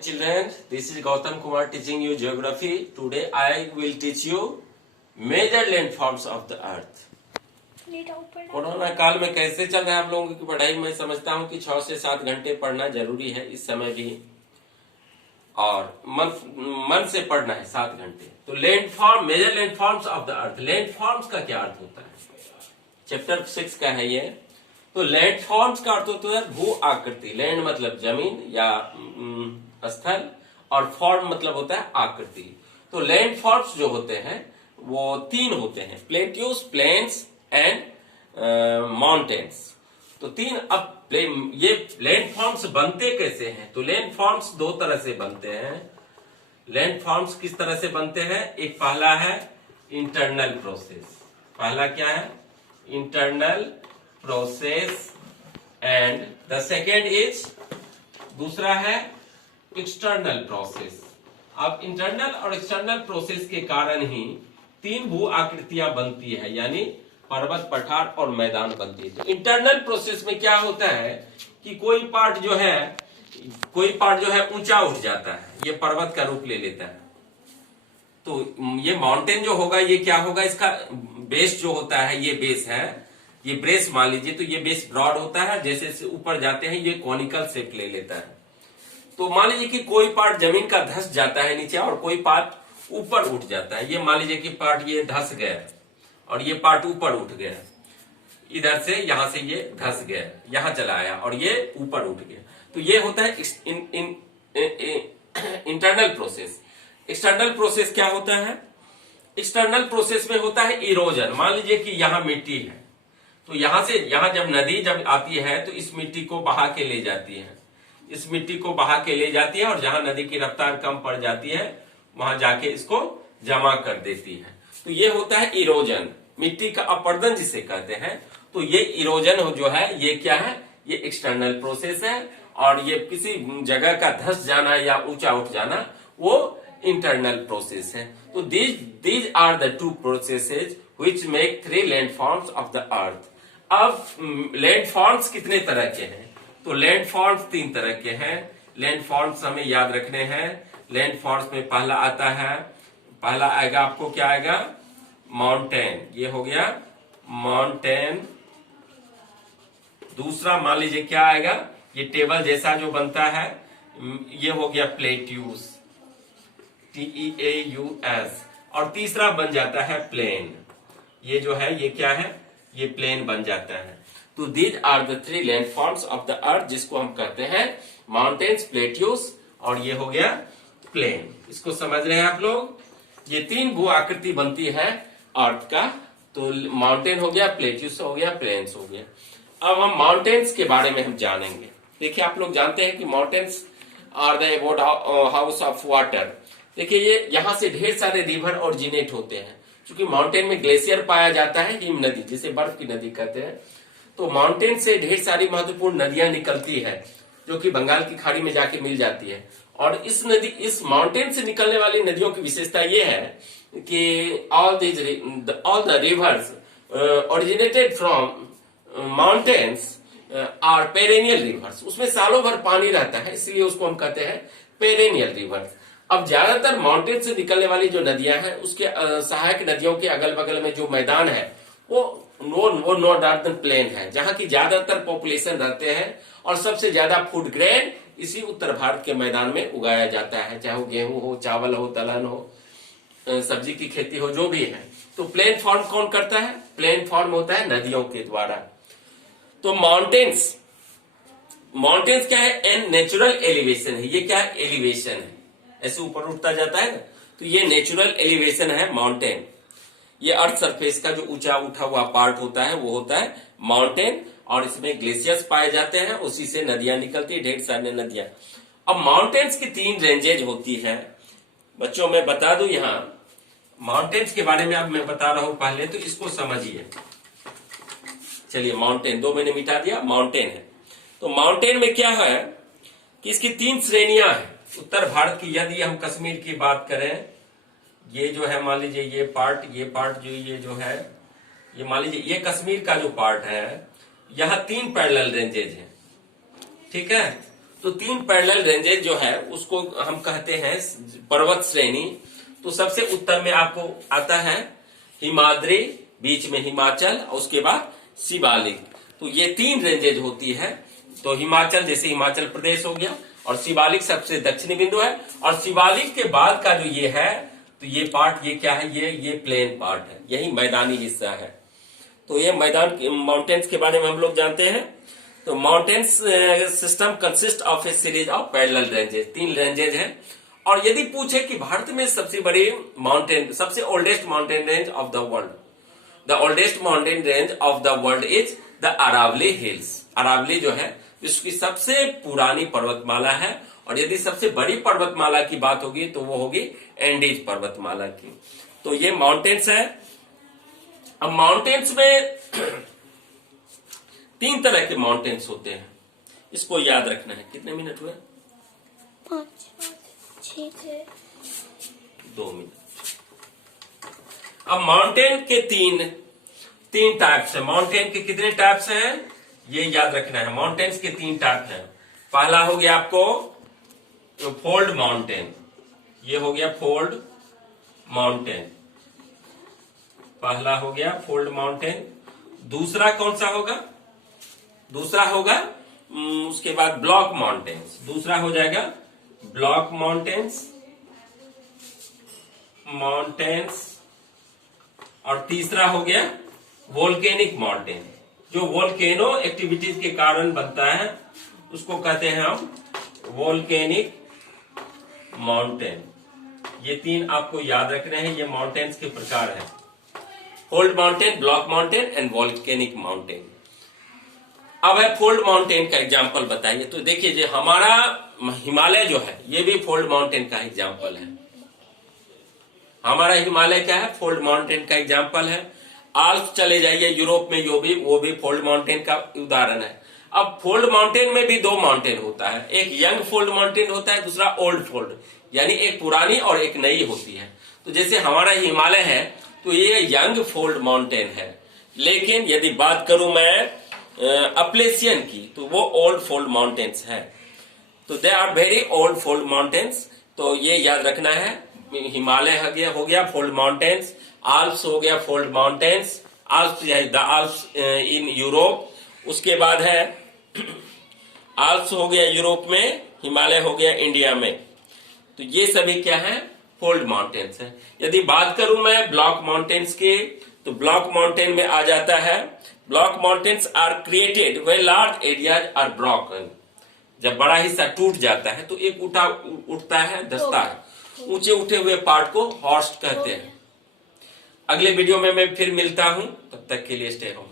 Children, this is Gautam Kumar teaching you geography. Today I will teach you major landforms of the earth. Corona काल में कैसे चल रहा है आप लोगों की पढ़ाई? मैं समझता हूँ कि 6 से 7 घंटे पढ़ना जरूरी है इस समय भी, और मन से पढ़ना है 7 घंटे। तो landform, major landforms of the earth. Landforms का क्या अर्थ होता है? चैप्टर 6 का है ये। तो लैंडफॉर्म्स का अर्थ होता है भू आकृति। लैंड मतलब जमीन या स्थल, और फॉर्म मतलब होता है आकृति। तो लैंडफॉर्म्स जो होते हैं वो 3 होते हैं, प्लेट्यूज, प्लेन्स एंड माउंटेन्स। तो 3। अब ये लैंडफॉर्म्स बनते कैसे हैं? तो लैंडफॉर्म्स 2 तरह से बनते हैं। लैंडफॉर्म्स किस तरह से बनते हैं? एक पहला है इंटरनल प्रोसेस। पहला क्या है? Internal process. And the second is, दूसरा है एक्सटर्नल प्रोसेस। अब इंटरनल और एक्सटर्नल प्रोसेस के कारण ही 3 भू आकृतियां बनती है, यानी पर्वत, पठार और मैदान बनती है। तो इंटरनल प्रोसेस में क्या होता है कि कोई पार्ट जो है ऊंचा उठ जाता है, ये पर्वत का रूप ले लेता है। तो ये माउंटेन जो होगा, ये क्या होगा? इसका बेस जो होता है, ये बेस है, ये बेस मान लीजिए। तो ये बेस ब्रॉड होता है, जैसे ऊपर जाते हैं ये कॉनिकल शेप ले लेता है। तो मान लीजिए कि कोई पार्ट जमीन का धंस जाता है नीचे, और कोई पार्ट ऊपर उठ जाता है। ये मान लीजिए कि पार्ट ये धंस गया और ये पार्ट ऊपर उठ गया, इधर से यहां से ये धंस गया, यहां चला आया और ये ऊपर उठ गया। तो ये होता है इंटरनल प्रोसेस। एक्सटर्नल प्रोसेस क्या होता है? एक्सटर्नल प्रोसेस में होता है इरोजन। मान लीजिए कि यहां मिट्टी है, तो यहां से यहां जब नदी आती है तो इस मिट्टी को बहा के ले जाती है, इस मिट्टी को बहा के ले जाती है, और जहां नदी की रफ्तार कम पड़ जाती है वहां जाके इसको जमा कर देती है। तो ये होता है इरोजन, मिट्टी का अपरदन जिसे कहते हैं। तो ये इरोजन जो है, ये क्या है? ये एक्सटर्नल प्रोसेस है। और ये किसी जगह का धंस जाना या ऊंचा उठ जाना, वो इंटरनल प्रोसेस है। तो these are the 2 processes which make 3 landforms of the earth. अब लैंडफॉर्म्स कितने तरह के हैं? तो लैंडफॉर्म्स 3 तरह के हैं। लैंडफॉर्म्स हमें याद रखने हैं। लैंडफॉर्म्स में पहला आता है, पहला आएगा आपको, क्या आएगा? माउंटेन। ये हो गया माउंटेन। दूसरा मान लीजिए क्या आएगा? ये टेबल जैसा जो बनता है, ये हो गया प्लेट्यूस, TEAUS। और तीसरा बन जाता है प्लेन। ये जो है, ये क्या है? ये प्लेन बन जाता है। तो these are the 3 landforms of the earth, जिसको हम कहते हैं माउंटेन्स, प्लेट्यूस, और ये हो गया प्लेन। इसको समझ रहे हैं आप लोग? ये 3 भू आकृति बनती है अर्थ का। तो माउंटेन हो गया, प्लेट्यूस हो गया, प्लेन्स हो गया। अब हम माउंटेन्स के बारे में हम जानेंगे। देखिए, आप लोग जानते हैं कि mountains are the abode house of water. देखिए, ये यहां से ढेर सारे रिवर ओरिजिनेट होते हैं। क्योंकि माउंटेन में ग्लेशियर पाया जाता है, हिम नदी, जिसे बर्फ की नदी कहते हैं। तो माउंटेन से ढेर सारी महत्वपूर्ण नदियां निकलती है, जो कि बंगाल की खाड़ी में जाके मिल जाती है। और इस माउंटेन से निकलने वाली नदियों की विशेषता यह है कि all the rivers originated from mountains are perennial rivers. उसमें सालों भर पानी रहता है, इसलिए उसको हम कहते हैं पेरेनियल रिवर्स। अब ज्यादातर माउंटेन से निकलने वाली जो नदियां हैं, उसके सहायक नदियों के अगल बगल में जो मैदान है, वो नॉर्दर्न प्लेन है, जहां की ज्यादातर पॉपुलेशन रहते हैं। और सबसे ज्यादा फूड ग्रेन इसी उत्तर भारत के मैदान में उगाया जाता है, चाहे वो गेहूं हो, चावल हो, दलहन हो, सब्जी की खेती हो, जो भी है। तो प्लेन फॉर्म कौन करता है? प्लेन फॉर्म होता है नदियों के द्वारा। तो माउंटेन्स क्या है? एन नेचुरल एलिवेशन है। ये क्या है? एलिवेशन है, ऐसे ऊपर उठता जाता है ना। तो ये नेचुरल एलिवेशन है माउंटेन। ये अर्थ सरफेस का जो ऊंचा उठा हुआ पार्ट होता है, वो होता है माउंटेन। और इसमें ग्लेशियर्स पाए जाते हैं, उसी से नदियां निकलती है, ढेर सारी नदियां। अब माउंटेन्स की 3 रेंजेज होती है। बच्चों, मैं बता दूं यहां माउंटेन्स के बारे में। अब मैं बता रहा हूं पहले, तो इसको समझिए। चलिए, माउंटेन 2 मैंने मिटा दिया, माउंटेन है। तो माउंटेन में क्या है कि इसकी 3 श्रेणियां हैं। उत्तर भारत की यदि हम कश्मीर की बात करें, ये जो है मान लीजिए ये पार्ट जो ये जो है, ये मान लीजिए ये कश्मीर का जो पार्ट है, यहां 3 पैरेलल रेंजेज हैं, ठीक है। तो 3 पैरेलल रेंजेस जो है उसको हम कहते हैं पर्वत श्रेणी। तो सबसे उत्तर में आपको आता है हिमाद्री, बीच में हिमाचल और उसके बाद शिवालिक। तो ये 3 रेंजेज होती है। तो हिमाचल जैसे हिमाचल प्रदेश हो गया, और शिवालिक सबसे दक्षिणी बिंदु है, और शिवालिक के बाद का जो ये है, तो ये पार्ट ये क्या है, ये प्लेन पार्ट है, यही मैदानी हिस्सा है। तो ये मैदान माउंटेन्स के बारे में हम लोग जानते हैं। तो mountains system consist of A series of parallel ranges, 3 ranges हैं। और यदि पूछे कि भारत में सबसे बड़ी माउंटेन, सबसे oldest mountain range of the world, the oldest mountain range of the world is the Aravalli hills. Aravalli जो है विश्व की सबसे पुरानी पर्वतमाला है। और यदि सबसे बड़ी पर्वतमाला की बात होगी तो वो होगी एंडीज पर्वतमाला की। तो ये माउंटेन्स है। अब माउंटेन्स में 3 तरह के माउंटेन्स होते हैं, इसको याद रखना है। कितने मिनट हुए? 5, 6, 2 मिनट। अब माउंटेन के तीन टाइप्स है। माउंटेन के कितने टाइप्स हैं ये याद रखना है। माउंटेन्स के 3 टाइप हैं। पहला हो गया आपको फोल्ड माउंटेन, ये हो गया फोल्ड माउंटेन, पहला हो गया फोल्ड माउंटेन। दूसरा कौन सा होगा? दूसरा होगा उसके बाद ब्लॉक माउंटेन्स, दूसरा हो जाएगा ब्लॉक माउंटेन्स। और तीसरा हो गया वोल्केनिक माउंटेन, जो वोल्केनो एक्टिविटीज के कारण बनता है उसको कहते हैं हम वोल्केनिक माउंटेन। ये 3 आपको याद रखने हैं। ये माउंटेन्स के प्रकार हैं, fold mountain, block mountain and volcanic mountain. अब है फोल्ड माउंटेन का एग्जाम्पल बताइए। तो देखिए जो हमारा हिमालय जो है ये भी फोल्ड माउंटेन का एग्जाम्पल है। हमारा हिमालय क्या है? फोल्ड माउंटेन का एग्जाम्पल है। आल्प्स चले जाइए यूरोप में, वो भी फोल्ड माउंटेन का उदाहरण है। अब फोल्ड माउंटेन में भी 2 माउंटेन होता है, एक यंग फोल्ड माउंटेन होता है, दूसरा ओल्ड फोल्ड, यानी एक पुरानी और एक नई होती है। तो जैसे हमारा हिमालय है तो ये यंग फोल्ड माउंटेन है। लेकिन यदि बात करूं मैं अपलेशियन की तो वो ओल्ड फोल्ड माउंटेन्स है। तो they are very old fold mountains. तो ये याद रखना है। हिमालय हो गया फोल्ड माउंटेन्स, आल्प्स हो गया fold mountains, Alps the Alps in Europe. उसके बाद है आल्प्स हो गया यूरोप में, हिमालय हो गया इंडिया में। तो ये सभी क्या है? फोल्ड माउंटेन्स है। यदि बात करूं मैं ब्लॉक माउंटेन्स की, तो ब्लॉक माउंटेन में आ जाता है block mountains are created when large areas are broken. जब बड़ा हिस्सा टूट जाता है तो एक उठता है, धंसता है, ऊंचे उठे हुए पार्ट को हॉर्स्ट कहते हैं। अगले वीडियो में मैं फिर मिलता हूं, तब तक के लिए स्टे होम।